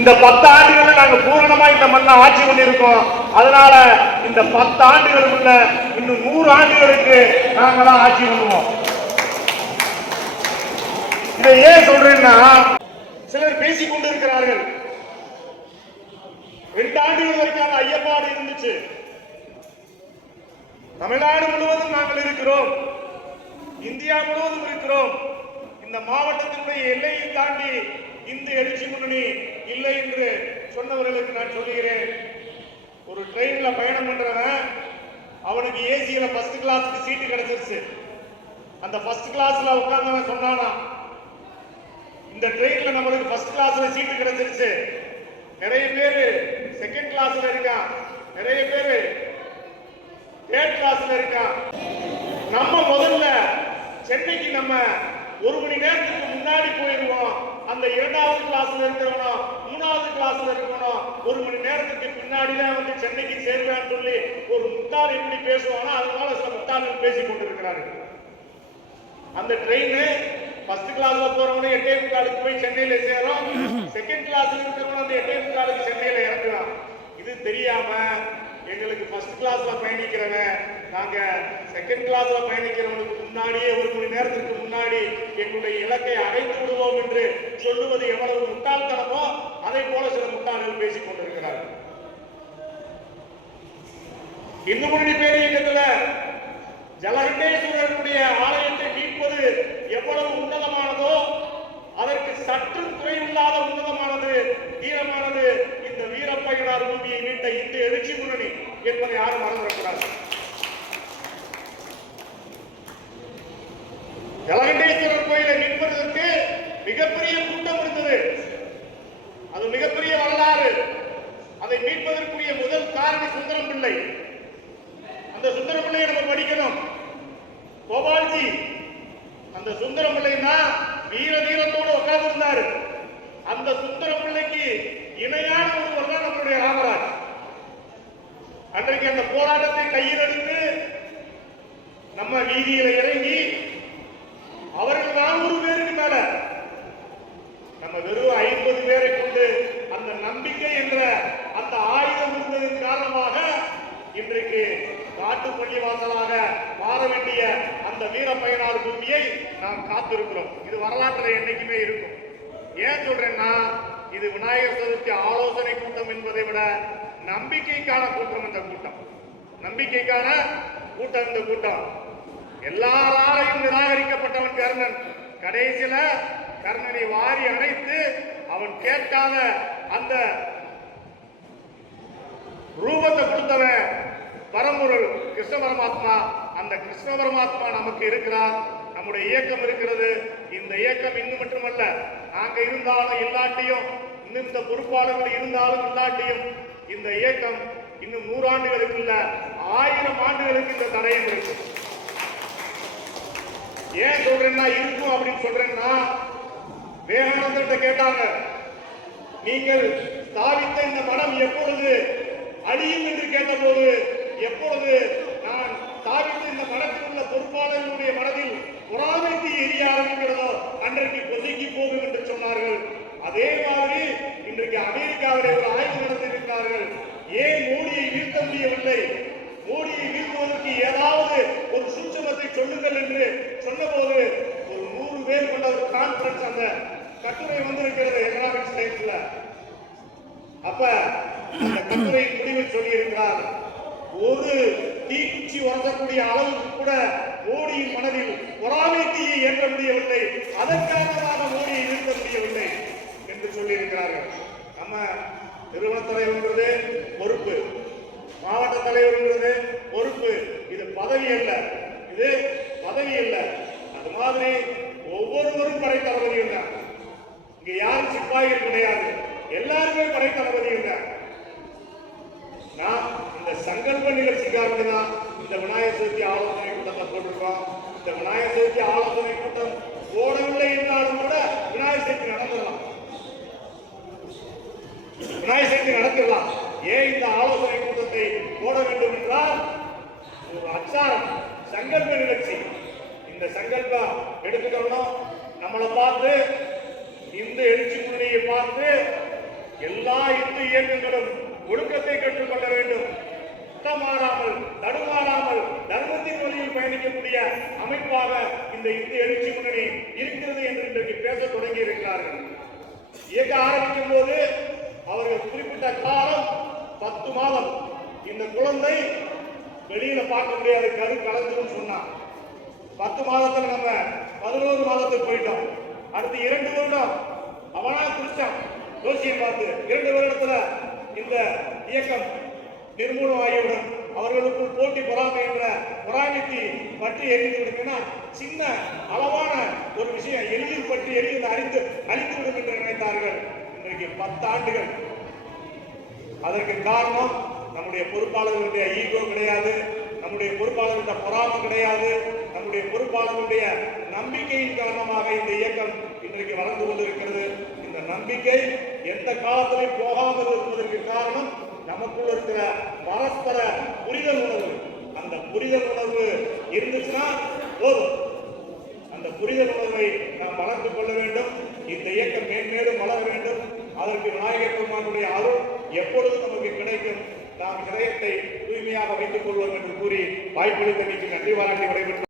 இந்த 10 ஆண்டுகள் நாங்க பூரணமா இந்த மண்ணை ஆட்சி பண்ணியிருக்கோம். அதனால இந்த 10 ஆண்டுகளுக்குள்ள இன்னும் 100 ஆண்டுகளுக்கு நாங்களாம் ஆட்சி பண்ணுவோம். இதை ஏன் சொல்றேன்னா, சிலர் பேசிக் கொண்டிருக்கிறார்கள் 2 ஆண்டுகள் வரைக்கும் ஐயப்பாடு இருந்துச்சு. தமிழ்நாடு முழுவதும் நாங்கள் இருக்கிறோம், இந்தியா முழுவதும் இருக்கிறோம். இந்த மாவட்டத்தினுடைய எல்லையை தாண்டி இந்த எழுச்சி முன்னணி இல்லை என்று சொன்னவர்களுக்கு நான் சொல்லுகிறேன், ஒரு ட்ரெயின்ல பயணம் பண்றவன் அவனுக்கு ஏசியில ஃபர்ஸ்ட் கிளாஸ்க்கு சீட்டு கிடைச்சிருச்சு. அந்த ஃபர்ஸ்ட் கிளாஸ்ல உட்கார்ந்தவன் சொன்னானா, இந்த ட்ரெயின்ல நம்மளுக்கு ஃபர்ஸ்ட் கிளாஸ்ல சீட்டு கிடைச்சிருச்சு, நிறைய பேர் செகண்ட் கிளாஸ்ல இருக்கான், நிறைய பேர் தேர்ட் கிளாஸ்ல இருக்கான். நம்ம முதல்ல சென்னைக்கு நம்ம 1 மணி நேரத்துக்கு முன்னாடி போயிடுவோம். அந்த 2வது கிளாஸ்ல இருக்கிறவனோ 3வது கிளாஸ்ல இருக்கிறவனோ 1 மணி நேரத்துக்கு பின்னாடிதான் வந்து சென்னைக்கு சேர்வேன்னு சொல்லி ஒரு முட்டாள் எப்படி பேசுவானோ அதனால சில முட்டாள்கள் பேசிக் கொண்டிருக்கிறார்கள். அந்த ட்ரெயின் ஃபர்ஸ்ட் கிளாஸ்ல போறவனு 8:45 போய் சென்னையில சேரும், செகண்ட் கிளாஸ்ல இருக்கிறவனு அந்த 8:45 சென்னையில இறங்குறான். இது தெரியாம எங்களுக்கு ஃபர்ஸ்ட் கிளாஸ்ல பயணிக்கிறவன் நாங்க செகண்ட் கிளாஸ்ல பயணிக்கிறவனுக்கு முன்னாடியே 1 மணி நேரத்துக்கு முன்னாடி எங்களுடைய இலக்கை அடைந்து விடுவோம் என்று சொல்லுவது எவ்வளவு முட்டாள்தனமோ அதை போல சில முட்டாள்கள் பேசிக் கொண்டிருக்கிறார்கள். இந்து முன்னணி பேரியக்கத்துல ஜலகண்டேஸ்வரருடைய ஆலயத்தை மீட்பது எவ்வளவு உன்னதமானதோ அதற்கு சற்று குறைவில்லாத உன்னதமானது, தீரமானது இந்த வீரப்பையனார் பூமியை மீட்ட இந்த எழுச்சி முன்னணி என்பதை யாரும் மறந்துவிடக்கூடாது. ஜலகண்டேஸ்வரர் கோயிலை மீட்பதற்கு மிகப்பெரிய கூட்டம் இருந்தது. அது மிகப்பெரிய வரலாறு. அதை மீட்பதற்குரிய முதல் காரணி சுந்தரம் பிள்ளை. அந்த சுந்தரம் பிள்ளையை நம்ம படிக்கணும். கோபால்ஜி அந்த சுந்தரம் பிள்ளைன்னா வீர தீரத்தோடு உட்கார்ந்து இருந்தாரு. அந்த சுந்தரம் பிள்ளைக்கு இணையான ஒருவர் தான் நம்மளுடைய ராமராஜ். அன்றைக்கு அந்த போராட்டத்தை கையில் எடுத்து நம்ம வீதியில இறங்கி அவர்கள் 400 பேருக்கு மேல, நம்ம வெறும் 50 பேரை கொண்டு அந்த நம்பிக்கை என்ற அந்த ஆயுதம் இருந்ததன் காரணமாக இன்றைக்கு காட்டு பள்ளிவாசலாக மாற வேண்டிய அந்த வீரப்பயனார் பூமியை நாம் காத்திருக்கிறோம். இது வரலாற்றில் என்னைக்குமே இருக்கும். ஏன் சொல்றேன்னா, இது விநாயகர் சதுர்த்தி ஆலோசனை கூட்டம் என்பதை விட நம்பிக்கைக்கான கூட்டம். இந்த கூட்டம் நம்பிக்கைக்கான கூட்டம். இந்த கூட்டம் எல்லாராலையும் நிராகரிக்கப்பட்டவன் கர்ணன். கடைசியில கர்ணனை வாரி அணைத்து அவன் கேட்காத அந்த ரூபத்தை கொடுத்தவன் பரம்பொருள் கிருஷ்ண பரமாத்மா. அந்த கிருஷ்ண பரமாத்மா நமக்கு இருக்கிறார், நம்முடைய இயக்கம் இருக்கிறது. இந்த இயக்கம் இன்னும் மட்டுமல்ல, நாங்க இருந்தாலும் இல்லாட்டியும், இன்னும் இந்த பொறுப்பாளர்கள் இருந்தாலும் இல்லாட்டியும், இந்த இயக்கம் இன்னும் 100 ஆண்டுகளுக்கு இல்ல 1000 ஆண்டுகளுக்கு இந்த தடயம் இருக்கு. ஏன் சொல்றேன்னா இருக்கும் அப்படின்னு சொல்றேன்னா, விவேகானந்தர்கிட்ட கேட்டாங்க, நீங்கள் ஸ்தாபித்த இந்த மடம் எப்பொழுது அழியும் என்று கேட்டபோது, எப்பொழுது நான் ஸ்தாபித்த இந்த மடத்தில் உள்ள பொறுப்பாளர்களுடைய மனதில் பொறாமை தீ எரிய ஆரம்பிக்கிறதோ அன்றைக்கு கொதிக்கி போகும் என்று சொன்னார்கள். அதே மாதிரி இன்றைக்கு அமெரிக்காவிலே ஒரு ஆய்வு நடத்தியிருக்கிறார்கள். ஏன் மோடியை வீழ்த்த முடியவில்லை, மோடியை வீழ்த்துவதற்கு ஏதாவது ஒரு சூட்சமத்தை சொல்லுங்கள் என்று சொன்னபோது ஒரு 100 பேர் கொண்ட ஒரு கான்பரன்ஸ் அந்த கட்டுரை வந்திருக்கிறது எக்கனாமிக்ஸ் டைம்ஸ்ல. அப்ப அந்த கட்டுரையின் முடிவில் சொல்லியிருக்கிறார், ஒரு தீக்குச்சி உரசக்கூடிய அளவுக்கு கூட மோடியின் மனதில் பொறாமை தீயை ஏற்ற முடியவில்லை, அதற்காக மோடியை நிறுத்த முடியவில்லை என்று சொல்லியிருக்கிறார்கள். நம்ம நிறுவன தலைவர்ங்கிறது பொறுப்பு, மாவட்ட தலைவர்ங்கிறது பொறுப்பு. இது பதவி அல்ல, இது பதவி அல்ல. அது மாதிரி ஒவ்வொருவரும் படை தளபதி இருந்தார். இங்க யாரும் சிப்பாய்கள் கிடையாது, எல்லாருமே படை தளபதி இருந்தார். நான் இந்த சங்கல்ப நிகழ்ச்சிக்காரங்க தான் இந்த விநாயகர் சதுர்த்தி ஆலோசனை கூட்டத்தை போட்டிருக்கோம். இந்த விநாயகர் சதுர்த்தி ஆலோசனை கூட்டம் போடவில்லை என்றாலும் கூட விநாயகர் சதுர்த்தி நடந்துடலாம், விநாயகர் சதுர்த்தி நடத்திடலாம். ஏன் இந்த ஆலோசனை கூட்டத்தை போட வேண்டும் என்றால், ஒரு அச்சாரம் சங்கல்ப நிகழ்ச்சி. இந்த சங்கல்பம் எடுத்துக்கணும். நம்மளை பார்த்து, இந்த எழுச்சி முன்னியை பார்த்து எல்லா இந்து இயக்கங்களும் ஒழுக்கத்தை கற்றுக்கொள்ள வேண்டும். மாறாமல் தடுமாறாமல் தர்மத்தின் வழியில் பயணிக்கக்கூடிய அமைப்பாக இந்த இந்து எழுச்சி முன்னணி இருக்கிறது என்று இன்றைக்கு பேச தொடங்கி இருக்கிறார்கள். இயக்க ஆரம்பிக்கும் போது அவர்கள் குறிப்பிட்ட காலம் 10 மாதம். இந்த குழந்தை வெளியில பார்க்க முடியாது, கரு கலந்துன்னு சொன்னான். 10 மாதத்துல நம்ம 11 மாதத்துக்கு போயிட்டோம். அடுத்து 2 வருடம் அவனா குறிச்சான் ஜோசியம் பார்த்து. 2 வருடத்துல இந்த இயக்கம் நிர்மூலம் ஆகியுடன் அவர்களுக்குள் போட்டி பொறாமை என்ற பொறாமைக்கு பற்றி எரிந்துவிடும். சின்ன அளவான ஒரு விஷயம் எளிதில் பற்றி எளிதில் அழித்துவிடும் என்று நினைத்தார்கள். இன்றைக்கு 10 ஆண்டுகள். அதற்கு காரணம் நம்முடைய பொறுப்பாளர்களுடைய ஈகோ கிடையாது, நம்முடைய பொறுப்பாளர்களுடைய பொறாமை கிடையாது, நம்முடைய பொறுப்பாளர்களுடைய நம்பிக்கையின் காரணமாக இந்த இயக்கம் இன்றைக்கு வளர்ந்து கொண்டிருக்கிறது. இந்த நம்பிக்கை எந்த காலத்திலும் போகாமல் இருப்பதற்கு காரணம் நமக்குள்ள இருக்கிற பரஸ்பர புரிதல் உணர்வு. அந்த புரிதல் உணர்வு இருந்துச்சுன்னா போதும். அந்த புரிதல் உணர்வை நாம் வளர்த்துக் கொள்ள வேண்டும். இந்த இயக்கம் மேன்மேலும் வளர வேண்டும். அதற்கு விநாயகர் பெருமானுடைய அருள் எப்பொழுதும் நமக்கு கிடைக்கும். நாம் இதயத்தை தூய்மையாக வைத்துக் கொள்வோம் என்று கூறி வாய்ப்பளித்த நன்றி பாராட்டி விடைபெற்று